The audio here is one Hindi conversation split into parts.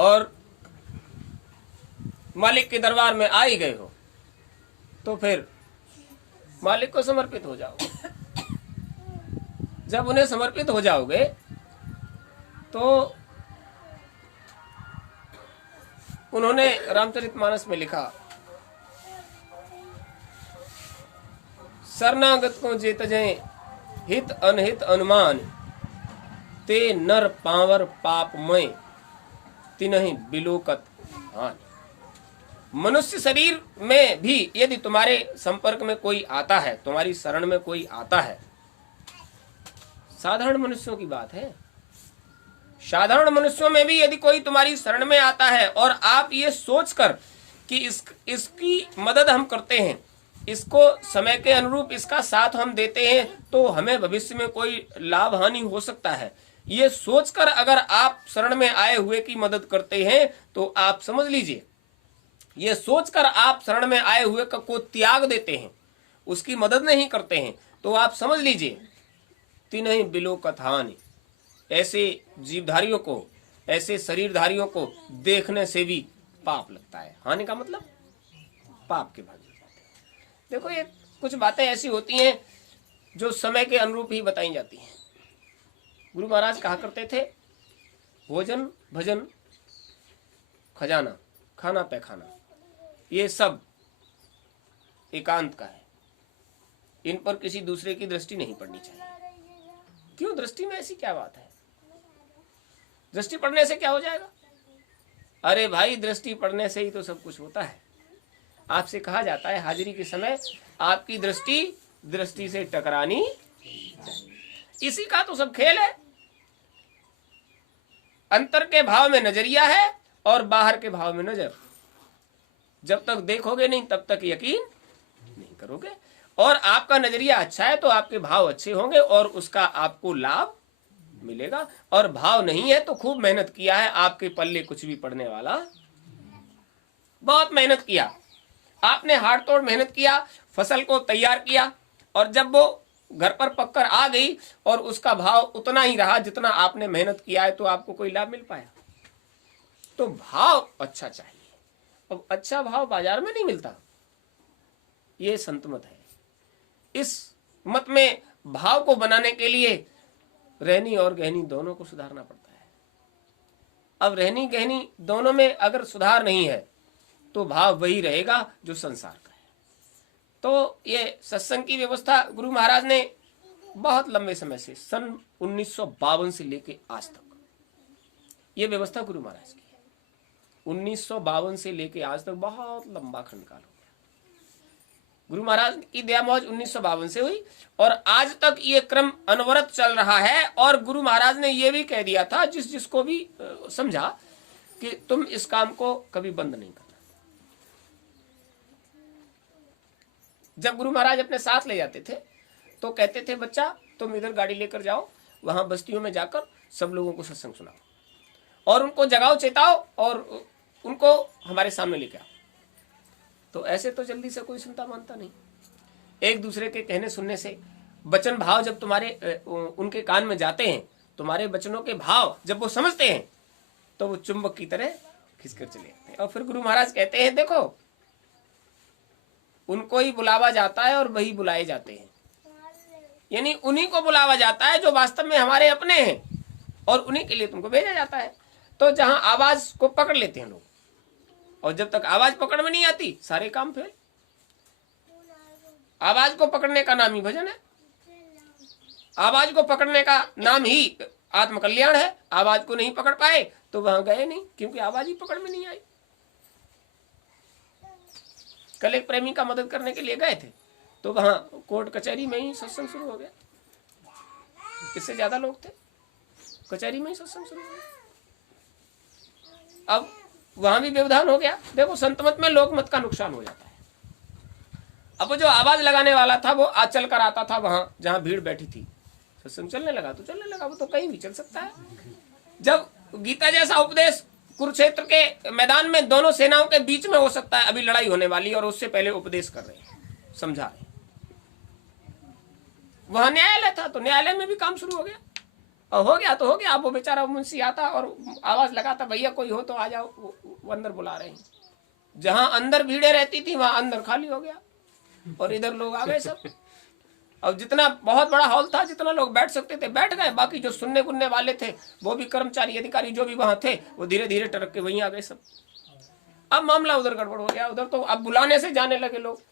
और मालिक के दरबार में आ ही गए हो तो फिर मालिक को समर्पित हो जाओ। जब उन्हें समर्पित हो जाओगे तो उन्होंने रामचरितमानस में लिखा, शरणागत को जे तजै हित अनहित अनुमान, ते नर पावर पापमय तिन्हि बिलोकत हानि। मनुष्य शरीर में भी यदि तुम्हारे संपर्क में कोई आता है, तुम्हारी शरण में कोई आता है, साधारण मनुष्यों की बात है, साधारण मनुष्यों में भी यदि कोई तुम्हारी शरण में आता है और आप ये सोचकर कि इसकी मदद हम करते हैं, इसको समय के अनुरूप इसका साथ हम देते हैं तो हमें भविष्य में कोई लाभ हानि हो सकता है, ये सोचकर अगर आप शरण में आए हुए की मदद करते हैं तो आप समझ लीजिए, ये सोचकर आप शरण में आए हुए को त्याग देते हैं, उसकी मदद नहीं करते हैं, तो आप समझ लीजिए तिन्हि बिलोकत हानि। ऐसे जीवधारियों को, ऐसे शरीरधारियों को देखने से भी पाप लगता है। हानि का मतलब पाप के भागी जाते हैं। देखो, ये कुछ बातें ऐसी होती हैं जो समय के अनुरूप ही बताई जाती हैं। गुरु महाराज कहा करते थे, भोजन भजन खजाना, खाना पैखाना, ये सब एकांत का है, इन पर किसी दूसरे की दृष्टि नहीं पड़नी चाहिए। क्यों? दृष्टि में ऐसी क्या बात है? दृष्टि पड़ने से क्या हो जाएगा? अरे भाई, दृष्टि पड़ने से ही तो सब कुछ होता है। आपसे कहा जाता है हाजिरी के समय आपकी दृष्टि दृष्टि से टकरानी चाहिए। इसी का तो सब खेल है। अंतर के भाव में नजरिया है और बाहर के भाव में नजर। जब तक देखोगे नहीं तब तक यकीन नहीं करोगे। और आपका नजरिया अच्छा है तो आपके भाव अच्छे होंगे और उसका आपको लाभ मिलेगा। और भाव नहीं है तो खूब मेहनत किया है, आपके पल्ले कुछ भी पड़ने वाला। बहुत मेहनत किया आपने, हाड़ तोड़ मेहनत किया, फसल को तैयार किया, और जब वो घर पर पककर आ गई और उसका भाव उतना ही रहा जितना आपने मेहनत किया है, तो आपको कोई लाभ मिल पाया? तो भाव अच्छा चाहिए। अब अच्छा भाव बाजार में नहीं मिलता, ये संत मत है। इस मत में भाव को बनाने के लिए रहनी और गहनी दोनों को सुधारना पड़ता है। अब रहनी गहनी दोनों में अगर सुधार नहीं है तो भाव वही रहेगा जो संसार का है। तो ये सत्संग की व्यवस्था गुरु महाराज ने बहुत लंबे समय से, सन 1952 से लेके आज तक ये व्यवस्था गुरु महाराज की है। 1952 से लेके आज तक बहुत लंबा खंडकाल हो गया। गुरु महाराज की दया मौज 1952 से हुई और आज तक ये क्रम अनवरत चल रहा है। और गुरु महाराज ने ये भी कह दिया था, जिसको भी समझा, कि तुम इस काम को कभी बंद नहीं करना। जब गुरु महाराज अपने साथ ले जाते थे तो कहते थे, बच्चा तुम इधर गाड़ी लेकर जाओ, वहां बस्तियों में जाकर सब लोगों को सत्संग सुनाओ और उनको जगाओ, चेताओ और उनको हमारे सामने लेके आओ। तो ऐसे तो जल्दी से कोई सुनता मानता नहीं। एक दूसरे के कहने सुनने से वचन भाव जब तुम्हारे उनके कान में जाते हैं, तुम्हारे वचनों के भाव जब वो समझते हैं तो वो चुंबक की तरह खिंचकर चले जाते हैं। और फिर गुरु महाराज कहते हैं, देखो उनको ही बुलावा जाता है और वही बुलाए जाते हैं। यानी उन्हीं को बुलावा जाता है जो वास्तव में हमारे अपने हैं और उन्हीं के लिए तुमको भेजा जाता है। तो जहां आवाज को पकड़ लेते हैं लोग, और जब तक आवाज पकड़ में नहीं आती सारे काम फेल। आवाज को पकड़ने का नाम ही भजन है, आवाज को पकड़ने का नाम ही आत्मकल्याण है। आवाज को नहीं पकड़ पाए तो वहां गए नहीं, क्योंकि आवाज ही पकड़ में नहीं आई। कल एक प्रेमी का मदद करने के लिए गए थे तो वहां कोर्ट कचहरी में ही सत्संग शुरू हो गया। इससे ज्यादा लोग थे, कचहरी में ही सत्संग शुरू हो गया। अब वहां भी व्यवधान हो गया। देखो, संत मत में लोक मत का नुकसान हो जाता है। अब वो जो आवाज लगाने वाला था वो आज चल कर आता था वहां जहां भीड़ बैठी थी, सत्संग चलने लगा तो चलने लगा, वो तो कहीं भी चल सकता है। जब गीता जैसा उपदेश कुरुक्षेत्र के मैदान में दोनों सेनाओं के बीच में हो सकता है, अभी लड़ाई होने वाली और उससे पहले उपदेश कर रहे हैं, समझा रहे हैं। वहां न्यायालय था तो न्यायालय में भी काम शुरू हो गया। और हो गया तो हो गया। अब वो बेचारा मुंशी आता और आवाज लगाता, भैया कोई हो तो आ जाओ, वो अंदर बुला रहे हैं। जहां अंदर भीड़े रहती थी वहां अंदर खाली हो गया और इधर लोग आ गए सब। अब जितना बहुत बड़ा हॉल था, जितना लोग बैठ सकते थे बैठ गए, बाकी जो सुनने गुनने वाले थे वो भी कर्मचारी अधिकारी जो भी वहां थे वो धीरे धीरे टरक के वहीं आ गए सब। अब मामला उधर गड़बड़ हो गया। उधर तो अब बुलाने से जाने लगे लोग।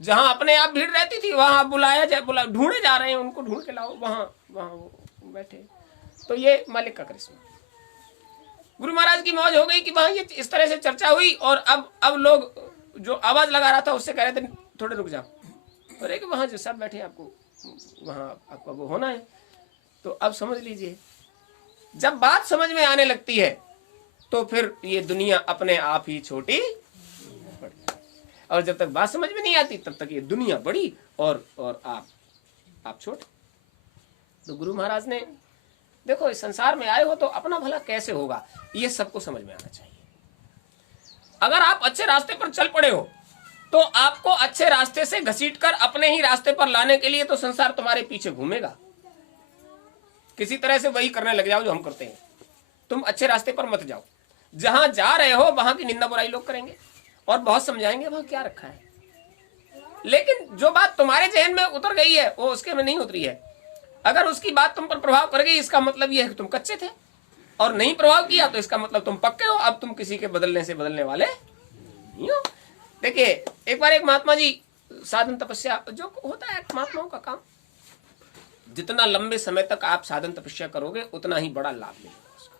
जहां अपने आप भीड़ रहती थी वहां अब बुलाया जाए, ढूंढे जा रहे हैं, उनको ढूंढ के लाओ, वहां वहां वो बैठे। तो ये मालिक का करिश्मा। गुरु महाराज की मौज हो गई कि वहां ये इस तरह से चर्चा हुई। और अब लोग जो आवाज लगा रहा था उससे कह रहे थे थोड़े रुक जाओ, अरे कि वहां जो सब बैठे आपको वहां आपका वो होना है। तो अब समझ लीजिए, जब बात समझ में आने लगती है तो फिर ये दुनिया अपने आप ही छोटी पड़ जाती है। और जब तक बात समझ में नहीं आती तब तक ये दुनिया बड़ी और आप छोटे। तो गुरु महाराज ने देखो, इस संसार में आए हो तो अपना भला कैसे होगा ये सबको समझ में आना चाहिए। अगर आप अच्छे रास्ते पर चल पड़े हो तो आपको अच्छे रास्ते से घसीटकर अपने ही रास्ते पर लाने के लिए तो संसार तुम्हारे पीछे घूमेगा। किसी तरह से वही करने लग जाओ जो हम करते हैं। तुम अच्छे रास्ते पर मत जाओ। जहां जा रहे हो वहां की निंदा बुराई लोग करेंगे और बहुत समझाएंगे वहां क्या रखा है, लेकिन जो बात तुम्हारे जहन में उतर गई है वो उसके में नहीं उतरी है। अगर उसकी बात तुम पर प्रभाव कर गई इसका मतलब यह है कि तुम कच्चे थे, और नहीं प्रभाव किया तो इसका मतलब तुम पक्के हो। अब तुम किसी के बदलने से बदलने वाले नहीं हो। देखिए, एक बार एक महात्मा जी साधन तपस्या जो होता है महात्माओं का काम, जितना लंबे समय तक आप साधन तपस्या करोगे उतना ही बड़ा लाभ मिलेगा उसका।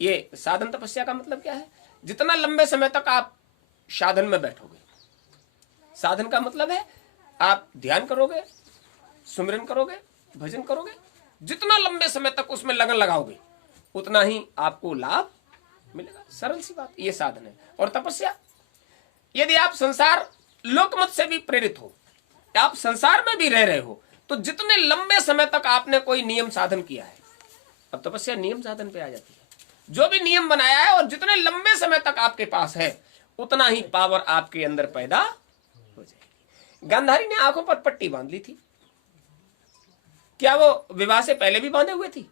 ये साधन तपस्या का मतलब क्या है? जितना लंबे समय तक आप साधन में बैठोगे। साधन का मतलब है आप ध्यान करोगे, सुमिरन करोगे, भजन करोगे, जितना लंबे समय तक उसमें लगन लगाओगे उतना ही आपको लाभ मिलेगा। सरल सी बात, ये साधन है। और तपस्या, यदि आप संसार लोकमत से भी प्रेरित हो, आप संसार में भी रह रहे हो, तो जितने लंबे समय तक आपने कोई नियम साधन किया है, अब तपस्या नियम साधन पे आ जाती है। जो भी नियम बनाया है और जितने लंबे समय तक आपके पास है उतना ही पावर आपके अंदर पैदा हो जाएगी। गांधारी ने आंखों पर पट्टी बांध ली थी, क्या वो विवाह से पहले भी बांधे हुए थी?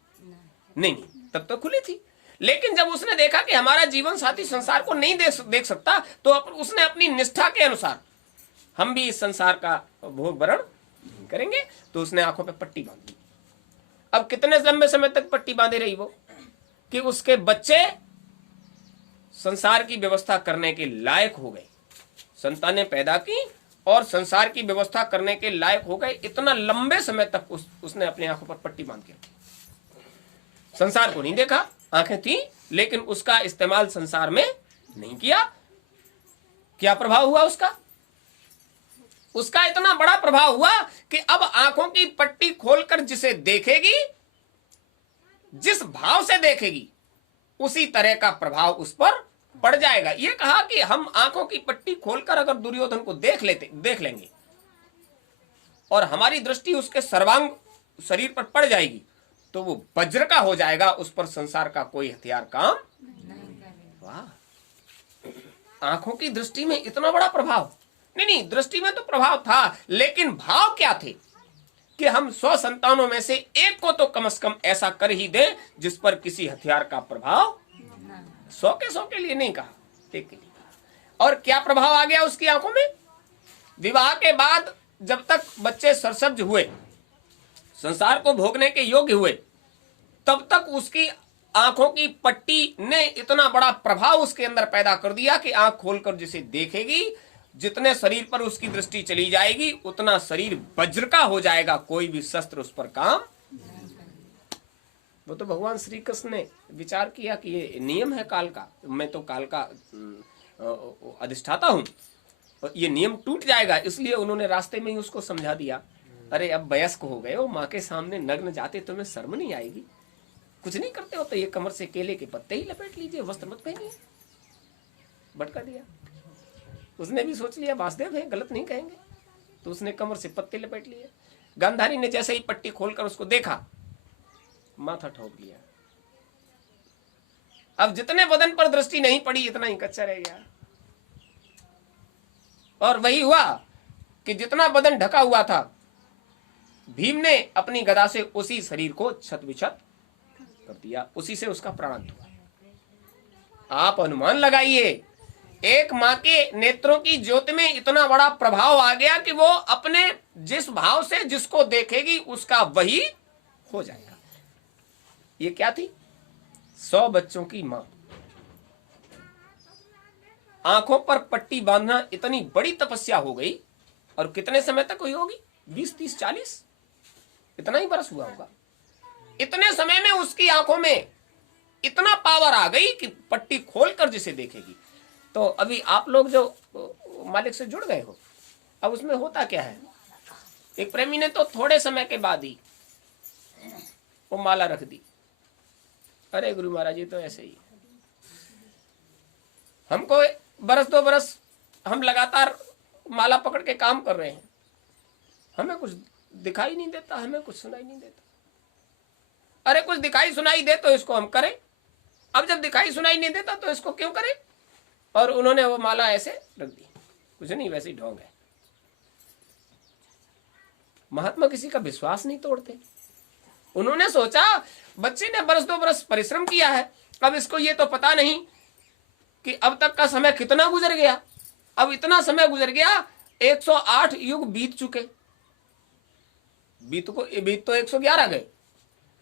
नहीं, तब तो खुली थी। लेकिन जब उसने देखा कि हमारा जीवन साथी संसार को नहीं देख सकता, तो उसने अपनी निष्ठा के अनुसार हम भी इस संसार का भोग वरण करेंगे, तो उसने आंखों पे पट्टी बांध दी। अब कितने लंबे समय तक पट्टी बांधे रही वो कि उसके बच्चे संसार की व्यवस्था करने के लायक हो गए, संतानें पैदा की और संसार की व्यवस्था करने के लायक हो गए। इतना लंबे समय तक उसने अपनी आंखों पर पट्टी बांध के रखी। संसार को नहीं देखा, आंखें थी लेकिन उसका इस्तेमाल संसार में नहीं किया। क्या प्रभाव हुआ उसका इतना बड़ा प्रभाव हुआ कि अब आंखों की पट्टी खोलकर जिसे देखेगी, जिस भाव से देखेगी, उसी तरह का प्रभाव उस पर पड़ जाएगा। यह कहा कि हम आंखों की पट्टी खोलकर अगर दुर्योधन को देख लेंगे और हमारी दृष्टि उसके सर्वांग शरीर पर पड़ जाएगी तो वो वज्र का हो जाएगा, उस पर संसार का कोई हथियार काम नहीं। वाह, आंखों की दृष्टि में इतना बड़ा प्रभाव। नहीं, दृष्टि में तो प्रभाव था, लेकिन भाव क्या थे कि हम 100 संतानों में से एक को तो कम से कम ऐसा कर ही दें जिस पर किसी हथियार का प्रभाव। 100 के लिए नहीं कहा, एक के लिए कहा। और क्या प्रभाव आ गया उसकी आंखों में? विवाह के बाद जब तक बच्चे सरसब्ज हुए, संसार को भोगने के योग्य हुए, तब तक उसकी आंखों की पट्टी ने इतना बड़ा प्रभाव उसके अंदर पैदा कर दिया कि आंख खोलकर जिसे देखेगी, जितने शरीर पर उसकी दृष्टि चली जाएगी उतना शरीर वज्र का हो जाएगा, कोई भी शस्त्र उस पर काम। वो तो भगवान श्री कृष्ण ने विचार किया कि ये नियम है काल का, मैं तो काल का अधिष्ठाता हूं, ये नियम टूट जाएगा, इसलिए उन्होंने रास्ते में ही उसको समझा दिया। अरे अब वयस्क हो गए हो, माँ के सामने नग्न जाते तुम्हें शर्म नहीं आएगी? कुछ नहीं करते हो तो ये कमर से केले के पत्ते ही लपेट लीजिए, वस्त्र मत पहनिए। भटका दिया। उसने भी सोच लिया वासुदेव है, गलत नहीं कहेंगे, तो उसने कमर से पत्ते लपेट लिए। गांधारी ने जैसे ही पट्टी खोलकर उसको देखा, माथा ठोक लिया। अब जितने बदन पर दृष्टि नहीं पड़ी इतना ही कच्चा रह गया। और वही हुआ कि जितना बदन ढका हुआ था, भीम ने अपनी गदा से उसी शरीर को छत विछत कर दिया, उसी से उसका प्राणांत हुआ। आप अनुमान लगाइए, एक माँ के नेत्रों की ज्योति में इतना बड़ा प्रभाव आ गया कि वो अपने जिस भाव से जिसको देखेगी उसका वही हो जाएगा। ये क्या थी? 100 बच्चों की माँ। आंखों पर पट्टी बांधना इतनी बड़ी तपस्या हो गई। और कितने समय तक हुई होगी? 20, 30, 40, इतना ही बरस हुआ होगा। इतने समय में उसकी आंखों में इतना पावर आ गई कि पट्टी खोलकर जिसे देखेगी। तो अभी आप लोग जो मालिक से जुड़ गए हो, अब उसमें होता क्या है? एक प्रेमी ने तो थोड़े समय के बाद ही वो माला रख दी। अरे गुरु महाराज जी तो ऐसे ही, हमको बरस 2 बरस हम लगातार माला पकड़ के काम कर रहे हैं, हमें कुछ दिखाई नहीं देता, हमें कुछ सुनाई नहीं देता। अरे कुछ दिखाई सुनाई दे तो इसको हम करें, अब जब दिखाई सुनाई नहीं देता तो इसको क्यों करें? और उन्होंने वो माला ऐसे रख दी, कुछ नहीं, वैसे ही ढोंग है। महात्मा किसी का विश्वास नहीं तोड़ते। उन्होंने सोचा बच्चे ने बरस 2 बरस परिश्रम किया है, अब इसको ये तो पता नहीं कि अब तक का समय कितना गुजर गया। अब इतना समय गुजर गया, 108 युग बीत चुके, बीत तो 111 गए।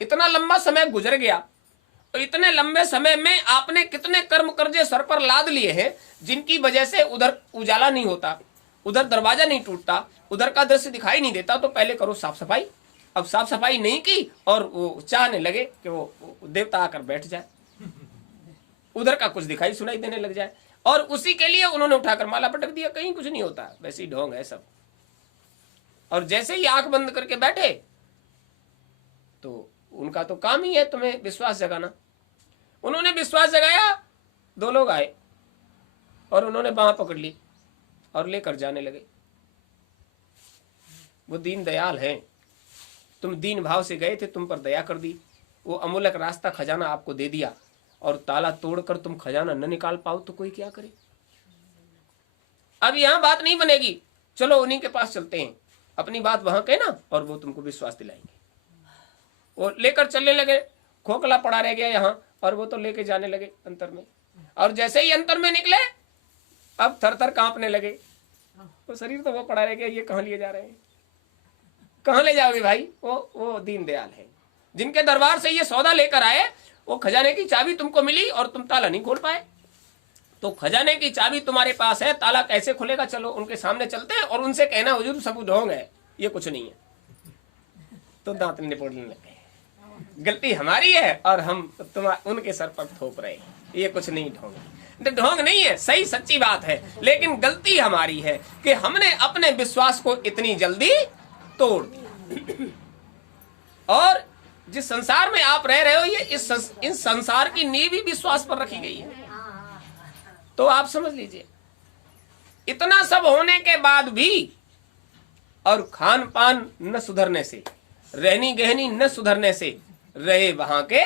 इतना लंबा समय गुजर गया, तो इतने लंबे समय में आपने कितने कर्म कर्जे सर पर लाद लिए हैं जिनकी वजह से उधर उजाला नहीं होता, उधर दरवाजा नहीं टूटता, उधर का दृश्य दिखाई नहीं देता। तो पहले करो साफ सफाई। अब साफ सफाई नहीं की और वो चाहने लगे कि वो देवता आकर बैठ जाए, उधर का कुछ दिखाई सुनाई देने लग जाए, और उसी के लिए उन्होंने उठाकर माला पटक दिया। कहीं कुछ नहीं होता, वैसे ही ढोंग है सब। और जैसे ही आंख बंद करके बैठे तो उनका तो काम ही है तुम्हें विश्वास जगाना। उन्होंने विश्वास जगाया, 2 लोग आए और उन्होंने बांह पकड़ ली और लेकर जाने लगे। वो दीन दयाल हैं, तुम दीन भाव से गए थे, तुम पर दया कर दी, वो अमूलक रास्ता खजाना आपको दे दिया, और ताला तोड़कर तुम खजाना न निकाल पाओ तो कोई क्या करे? अब यहां बात नहीं बनेगी, चलो उन्हीं के पास चलते हैं, अपनी बात वहां कहना और वो तुमको विश्वास दिलाएंगे। वो लेकर चलने लगे, खोखला पड़ा रह गया यहाँ, और वो तो लेके जाने लगे अंतर में। और जैसे ही अंतर में निकले, अब थर थर कांपने लगे। वो शरीर तो वो पड़ा रह गया, ये कहाँ लिए जा रहे हैं? कहाँ ले जाओगे भाई? वो दीन दयाल है, जिनके दरबार से ये सौदा लेकर आए, वो खजाने की चाबी तुमको मिली और तुम ताला नहीं खोल पाए। तो खजाने की चाबी तुम्हारे पास है, ताला कैसे खुलेगा? चलो उनके सामने चलते हैं और उनसे कहना हुजूर सब ढोंग है, ये कुछ नहीं है। तो दांत निपोड़ने लगे, गलती हमारी है और हम उनके सर पर थोप रहे हैं, ये कुछ नहीं ढोंग, ढोंग नहीं है, सही सच्ची बात है, लेकिन गलती हमारी है कि हमने अपने विश्वास को इतनी जल्दी तोड़ दिया। और जिस संसार में आप रह रहे हो, ये इन संसार की नींव भी विश्वास पर रखी गई है। तो आप समझ लीजिए, इतना सब होने के बाद भी, और खान पान न सुधरने से, रहनी गहनी न सुधरने से रहे वहां के,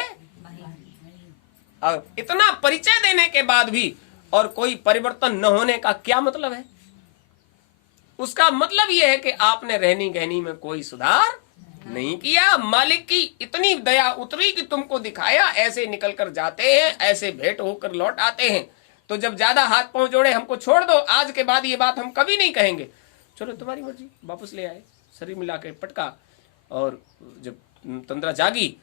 और इतना परिचय देने के बाद भी और कोई परिवर्तन न होने का क्या मतलब है? उसका मतलब यह है कि आपने रहनी गहनी में कोई सुधार नहीं किया। मालिक की इतनी दया उतरी कि तुमको दिखाया, ऐसे निकल कर जाते हैं, ऐसे भेंट होकर लौट आते हैं। तो जब ज्यादा हाथ पांव जोड़े, हमको छोड़ दो, आज के बाद ये बात हम कभी नहीं कहेंगे, चलो तुम्हारी मर्जी, वापस ले आए, शरीर मिला के पटका। और जब तंद्रा जागी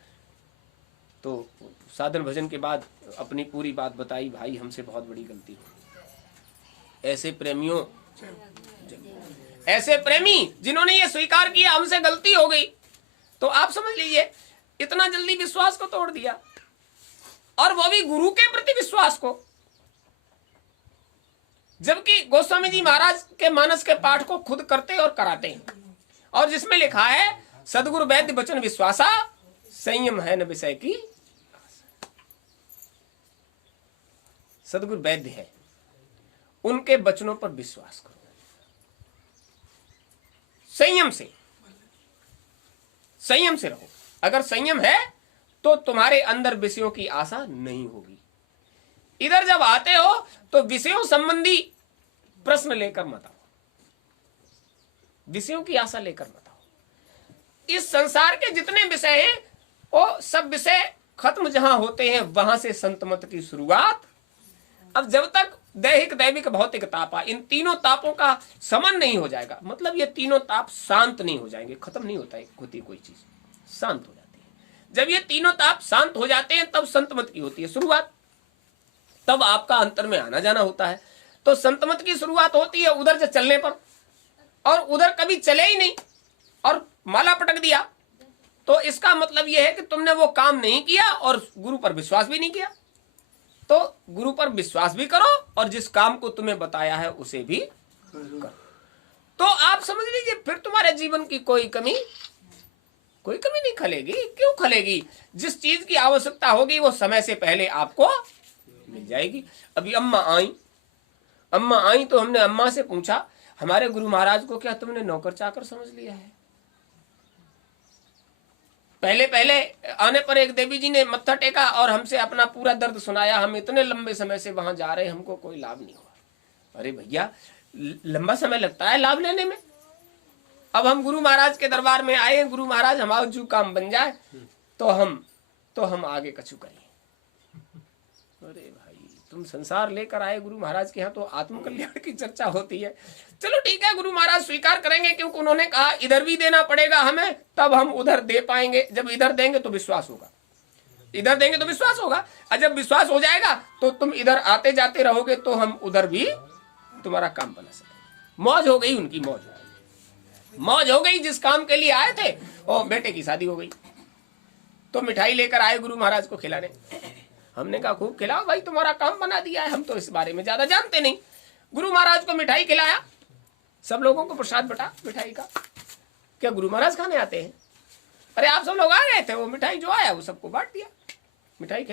तो साधन भजन के बाद अपनी पूरी बात बताई, भाई हमसे बहुत बड़ी गलती हुई। ऐसे प्रेमियों, ऐसे प्रेमी जिन्होंने ये स्वीकार किया हमसे गलती हो गई, तो आप समझ लीजिए इतना जल्दी विश्वास को तोड़ दिया, और वो भी गुरु के प्रति विश्वास को। जबकि गोस्वामी जी महाराज के मानस के पाठ को खुद करते और कराते हैं, और जिसमें लिखा है सदगुरु वैद्य वचन विश्वासा, संयम है न विषय की। सदगुरु वैद्य है, उनके वचनों पर विश्वास करो, संयम से रहो। अगर संयम है तो तुम्हारे अंदर विषयों की आशा नहीं होगी। इधर जब आते हो तो विषयों संबंधी प्रश्न लेकर मत आओ, विषयों की आशा लेकर मत आओ। इस संसार के जितने विषय हैं वो सब विषय खत्म जहां होते हैं वहां से संत मत की शुरुआत। अब जब तक दैहिक दैविक भौतिक तापा, इन तीनों तापों का समन नहीं हो जाएगा, मतलब ये तीनों ताप शांत नहीं हो जाएंगे, खत्म नहीं होती कोई चीज, शांत हो जाती है। जब ये तीनों ताप शांत हो जाते हैं तब संत मत की होती है शुरुआत, तब आपका अंतर में आना जाना होता है। तो संत मत की शुरुआत होती है उधर से चलने पर, और उधर कभी चले ही नहीं और माला पटक दिया, तो इसका मतलब यह है कि तुमने वो काम नहीं किया और गुरु पर विश्वास भी नहीं किया। तो गुरु पर विश्वास भी करो और जिस काम को तुम्हें बताया है उसे भी करो, तो आप समझ लीजिए फिर तुम्हारे जीवन की कोई कमी नहीं खलेगी। क्यों खलेगी? जिस चीज की आवश्यकता होगी वो समय से पहले आपको मिल जाएगी। अभी अम्मा आई तो हमने अम्मा से पूछा, हमारे गुरु महाराज को क्या तुमने नौकर चाकर समझ लिया है? पहले आने पर एक देवी जी ने मत्था टेका और हमसे अपना पूरा दर्द सुनाया, हम इतने लंबे समय से वहां जा रहे हैं, हमको कोई लाभ नहीं हुआ। अरे भैया, लंबा समय लगता है लाभ लेने में। अब हम गुरु महाराज के दरबार में आए, गुरु महाराज हमारा जो काम बन जाए तो हम आगे कछु करें। अरे भाई, तुम संसार लेकर आए गुरु महाराज के यहाँ, तो आत्मकल्याण की चर्चा होती है। चलो ठीक है, गुरु महाराज स्वीकार करेंगे, क्योंकि उन्होंने कहा इधर भी देना पड़ेगा हमें, तब हम उधर दे पाएंगे। जब इधर देंगे तो विश्वास होगा, इधर देंगे तो विश्वास होगा, और जब विश्वास हो जाएगा तो तुम इधर आते जाते रहोगे, तो हम उधर भी तुम्हारा काम बना सकेंगे। मौज हो गई, उनकी मौज हो गई। जिस काम के लिए आए थे और बेटे की शादी हो गई, तो मिठाई लेकर आए गुरु महाराज को खिलाने। हमने कहा खूब खिलाओ भाई, तुम्हारा काम बना दिया है, हम तो इस बारे में ज्यादा जानते नहीं। गुरु महाराज को मिठाई खिलाया, सब लोगों को प्रसाद बटा मिठाई का। क्या गुरु महाराज खाने आते हैं? अरे आप सब लोग आ गए थे, वो मिठाई जो आया वो सबको बांट दिया, मिठाई खिला